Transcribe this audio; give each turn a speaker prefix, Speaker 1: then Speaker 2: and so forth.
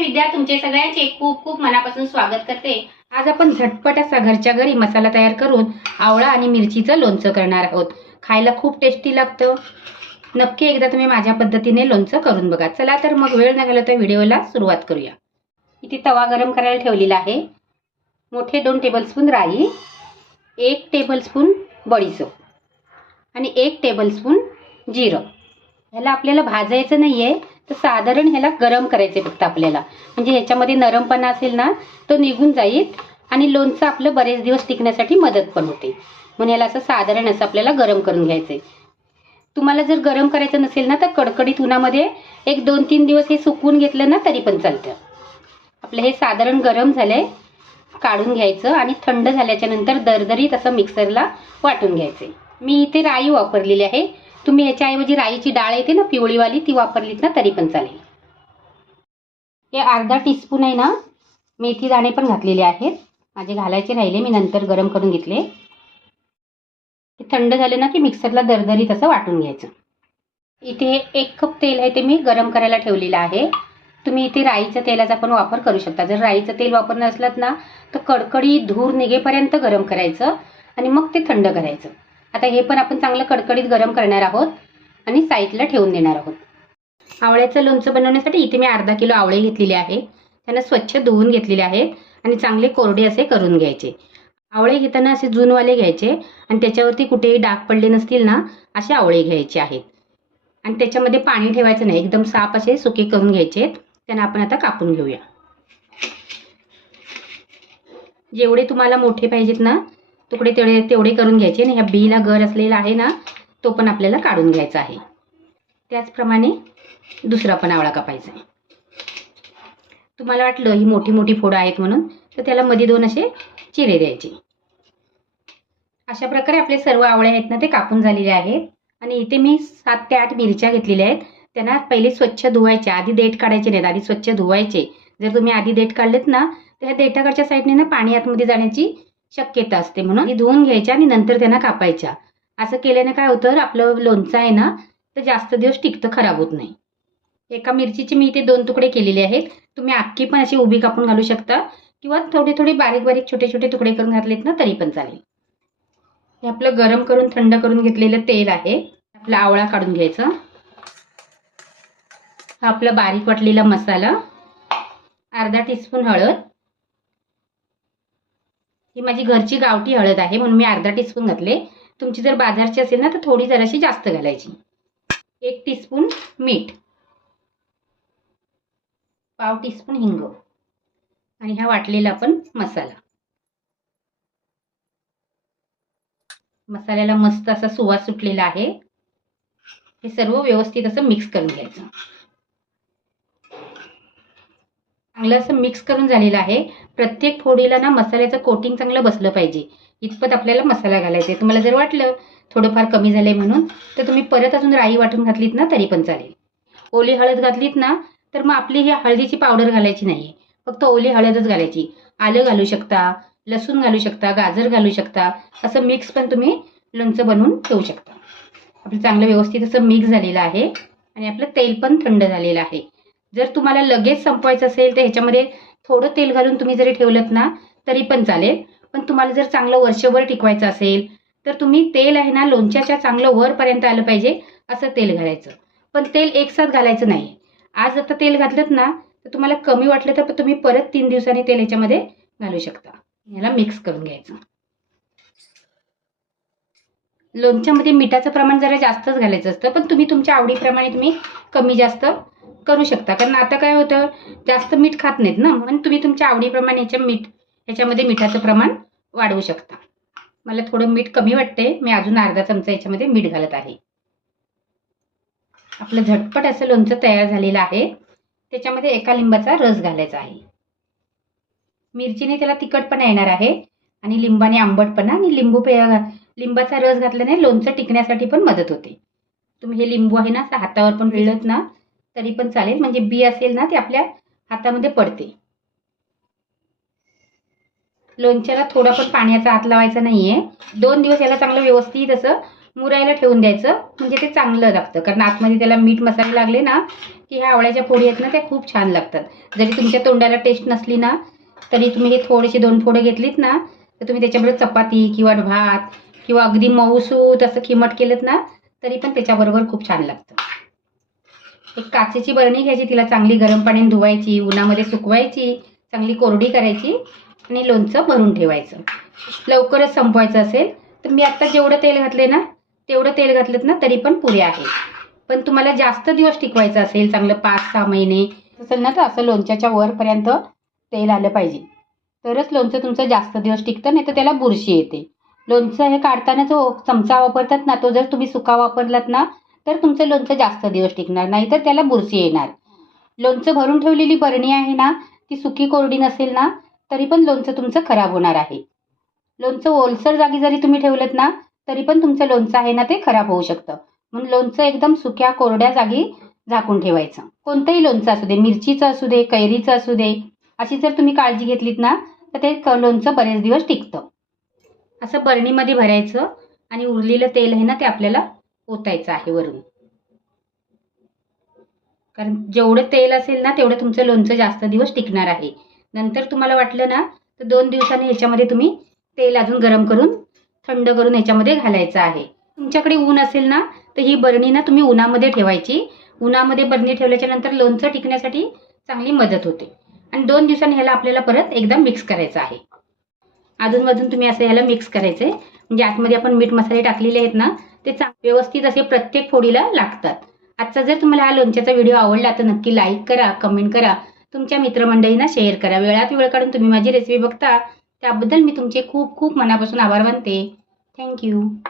Speaker 1: विद्या तुमचे सगळ्यांचे खूप खूप मनापासून स्वागत करते. आज आपण झटपट असा घरच्या घरी मसाला तयार करून आवळा आणि मिरचीचं लोणचं करणार आहोत. खायला खूप टेस्टी लागतं. नक्की एकदा तुम्ही माझ्या पद्धतीने लोणचं करून बघा. चला तर मग वेळ न घालवता व्हिडिओला सुरुवात करूया. इथे तवा गरम करायला ठेवलेला आहे. मोठे दोन टेबलस्पून राई एक टेबलस्पून बडीसोप आणि एक टेबलस्पून जिरं. ह्याला आपल्याला भाजायचं नाही आहे तर साधारण ह्याला गरम करायचे फक्त आपल्याला. म्हणजे ह्याच्यामध्ये नरमपणा असेल ना तो निघून जाईल आणि लोणचं आपलं बरेच दिवस टिकण्यासाठी मदत पण होते. म्हणून याला असं साधारण असं आपल्याला गरम करून घ्यायचं आहे तुम्हाला जर गरम करायचं नसेल ना तर कडकडीत उन्हामध्ये एक दोन तीन दिवस हे सुकवून घेतलं ना तरी पण चालतं. आपलं हे साधारण गरम झालंय काढून घ्यायचं आणि थंड झाल्याच्यानंतर दरदरीत असं मिक्सरला वाटून घ्यायचे मी इथे राई वापरलेली आहे. तुम्ही ह्याच्याऐवजी राईची डाळ येते ना पिवळीवाली ती वापरलीत ना तरी पण चालेल. हे अर्धा टीस्पून आहे ना मेथी दाणे पण घातलेले आहेत. माझे घालायचे राहिले मी नंतर गरम करून घेतले. हे थंड झाले ना की मिक्सरला दरदरीत असं वाटून घ्यायचं. इथे एक कप तेल आहे ते मी गरम करायला ठेवलेलं आहे. तुम्ही इथे राईच्या तेलाचा पण वापर करू शकता. जर राईचं तेल वापरणं असलं ना तर कडकडी धूर निघेपर्यंत गरम करायचं आणि मग ते थंड करायचं. आता हे पण आपण चांगलं कडकडीत गरम करणार आहोत आणि साईडला ठेवून देणार आहोत. आवळ्याचं लोणचं बनवण्यासाठी इथे मी अर्धा किलो आवळे घेतलेले आहे. त्यांना स्वच्छ धुवून घेतलेले आहेत आणि चांगले कोरडे असे करून घ्यायचे. आवळे घेताना असे जूनवाले घ्यायचे आणि त्याच्यावरती कुठेही डाग पडले नसतील ना असे आवळे घ्यायचे आहेत. आणि त्याच्यामध्ये पाणी ठेवायचं नाही एकदम साफ असे सुके करून घ्यायचे त्यांना आपण आता कापून घेऊया. जेवढे तुम्हाला मोठे पाहिजेत ना तुकडे तेवढे तेवढे करून घ्यायचे आणि ह्या बीला गर असलेला आहे ना तो पण आपल्याला काढून घ्यायचा आहे. त्याचप्रमाणे दुसरा पण आवळा कापायचा आहे. तुम्हाला वाटलं ही मोठी मोठी फोडं आहेत म्हणून तर त्याला मध्ये दोन असे चिरे द्यायचे. अशा प्रकारे आपले सर्व आवळे आहेत ना ते कापून झालेले आहेत. आणि इथे मी सात ते आठ मिरच्या घेतलेल्या आहेत. त्यांना पहिले स्वच्छ धुवायचे आधी देठ काढायचे नाहीत आधी स्वच्छ धुवायचे. जर तुम्ही आधी देठ काढलेत ना तर ह्या देठाकडच्या साईडने ना पाणी आतमध्ये जाण्याची शक्यता असते म्हणून धुवून घ्यायच्या आणि नंतर त्यांना कापायच्या. असं केल्याने काय होतं? आपलं लोणचं आहे ना तर जास्त दिवस टिकतं खराब होत नाही. एका मिरचीचे मी इथे दोन तुकडे केलेले आहेत. तुम्ही अख्खी पण अशी उभी कापून घालू शकता. किंवा थोडे थोडे बारीक बारीक छोटे छोटे तुकडे करून घातलेत ना तरी पण चालेल. हे आपलं गरम करून थंड करून घेतलेलं तेल आहे. आपला आवळा काढून घ्यायचा. हा आपला बारीक वाटलेला मसाला. अर्धा टीस्पून हळद. ही माझी घरची गावठी हळद आहे म्हणून मी अर्धा टीस्पून घातले. तुमची जर बाजारची असेल ना तर थोडी जराशी जास्त घालायची. एक टीस्पून मीठ. पाव टीस्पून हिंग. आणि हा वाटलेला पण मसाला. मसाल्याला मस्त असा सुवास सुटलेला आहे. हे सर्व व्यवस्थित असं मिक्स करून घ्यायचं. चांगलं असं मिक्स करून झालेलं आहे. प्रत्येक फोडीला ना मसाल्याचं कोटिंग चांगलं बसलं पाहिजे. इतपत आपल्याला मसाला घालायचा आहे. तुम्हाला जर वाटलं थोडंफार कमी झालंय म्हणून तर तुम्ही परत अजून राई वाटून घातलीत ना तरी पण चालेल. ओली हळद घातलीत ना तर मग आपली ही हळदीची पावडर घालायची नाही. फक्त ओली हळदच घालायची. आलं घालू शकता लसूण घालू शकता गाजर घालू शकता असं मिक्स पण तुम्ही लोणचं बनवून ठेवू शकता. आपलं चांगलं व्यवस्थित असं मिक्स झालेलं आहे. आणि आपलं तेल पण थंड झालेलं आहे. जर तुम्हाला लगेच संपवायचं असेल तर ह्याच्यामध्ये थोडं तेल घालून तुम्ही जरी ठेवलं ना तरी पण चालेल. पण तुम्हाला जर चांगलं वर्षभर टिकवायचं असेल तर तुम्ही तेल आहे ना लोणच्याच्या चांगलं वरपर्यंत आलं पाहिजे असं तेल घालायचं. पण तेल एकसाथ घालायचं नाही. आज आता तेल घातलं ना तर तुम्हाला कमी वाटलं तर तुम्ही परत तीन दिवसांनी तेल याच्यामध्ये घालू शकता. याला मिक्स करून घ्यायचं. लोणच्यामध्ये मिठाचं प्रमाण जरा जास्तच घालायचं असतं पण तुम्ही तुमच्या आवडीप्रमाणे तुम्ही कमी जास्त करू शकता. कारण आता काय होतं जास्त मीठ खात नाहीत ना. म्हणून तुम्ही तुमच्या आवडीप्रमाणे याच्या मीठ याच्यामध्ये मिठाचं प्रमाण वाढवू शकता. मला थोडं मीठ कमी वाटते मी अजून अर्धा चमचा याच्यामध्ये मीठ घालत आहे. आपलं झटपट असं लोणचं तयार झालेलं आहे. त्याच्यामध्ये एका लिंबाचा रस घालायचा आहे. मिरचीने त्याला तिखटपणा येणार आहे. आणि लिंबाने आंबटपणा आणि लिंबू पे लिंबाचा रस घातल्याने लोणचं टिकण्यासाठी पण मदत होते. तुम्ही हे लिंबू आहे ना हातावर पण पिळत ना तरी पण चालेल. म्हणजे बी असेल ना ते आपल्या हातामध्ये पडते. लोणच्याला थोडा पण पाण्याचा हात लावायचा नाहीये. दोन दिवस याला चांगलं व्यवस्थित असं मुरायला ठेवून द्यायचं. म्हणजे ते चांगलं लागतं. कारण आतमध्ये त्याला मीठ मसाले लागले ना की ह्या आवळ्याच्या फोडी आहेत ना त्या खूप छान लागतात. जरी तुमच्या तोंडाला टेस्ट नसली ना तरी तुम्ही हे थोडेसे दोन फोडं घेतलीत ना तर तुम्ही त्याच्याबरोबर चपाती किंवा भात किंवा अगदी मऊसूत असं खिमट केलं ना तरी पण त्याच्याबरोबर खूप छान लागतं. एक काचेची बरणी घ्यायची तिला चांगली गरम पाण्याने धुवायची उन्हामध्ये सुकवायची चांगली कोरडी करायची आणि लोणचं भरून ठेवायचं. लवकरच संपवायचं असेल तर मी आत्ता जेवढं तेल घातले ना तेवढं तेल घातलं ना तरी पण पुरे आहे पण तुम्हाला जास्त दिवस टिकवायचं असेल चांगलं पाच सहा महिने असेल ना तर असं लोणच्याच्या वरपर्यंत तेल आलं पाहिजे. तरच लोणचं तुमचं जास्त दिवस टिकतं नाही तर त्याला बुरशी येते. लोणचं हे काढताना जो चमचा वापरतात ना तो जर तुम्ही सुका वापरलात ना तर तुमचं लोणचं जास्त दिवस टिकणार नाही तर त्याला बुरशी येणार. लोणचं भरून ठेवलेली बरणी आहे ना ती सुकी कोरडी नसेल ना तरी पण लोणचं तुमचं खराब होणार आहे. लोणचं ओलसर जागी जरी तुम्ही ठेवलं ना तरी पण तुमचं लोणचं आहे ना ते खराब होऊ शकतं. म्हणून लोणचं एकदम सुक्या कोरड्या जागी झाकून ठेवायचं. कोणतंही लोणचं असू दे मिरचीचं असू दे कैरीचं असू दे अशी जर तुम्ही काळजी घेतलीत ना तर ते लोणचं बरेच दिवस टिकतं. असं बरणीमध्ये भरायचं आणि उरलेलं तेल आहे ना ते आपल्याला ओतायचं आहे वरून. कारण जेवढं तेल असेल ना तेवढं तुमचं लोणचं जास्त दिवस टिकणार आहे. नंतर तुम्हाला वाटलं ना तर दोन दिवसांनी ह्याच्यामध्ये तुम्ही तेल अजून गरम करून थंड करून ह्याच्यामध्ये घालायचं आहे. तुमच्याकडे ऊन असेल ना तर ही बरणी ना तुम्ही उन्हामध्ये ठेवायची. उन्हामध्ये बरणी ठेवल्याच्या नंतर लोणचं टिकण्यासाठी चांगली मदत होते. आणि दोन दिवसांनी ह्याला आपल्याला परत एकदा मिक्स करायचं आहे. अजूनमधून तुम्ही असं ह्याला मिक्स करायचं आहे म्हणजे आतमध्ये आपण मीठ मसाले टाकलेले आहेत ना ते व्यवस्थित असे प्रत्येक फोडीला लागतात. आजचा जर तुम्हाला हा लोणच्याचा व्हिडिओ आवडला तर नक्की लाईक करा कमेंट करा. तुमच्या मित्रमंडळींना शेअर करा. वेळात वेळ काढून तुम्ही माझी रेसिपी बघता त्याबद्दल मी तुमचे खूप खूप मनापासून आभार मानते. थँक्यू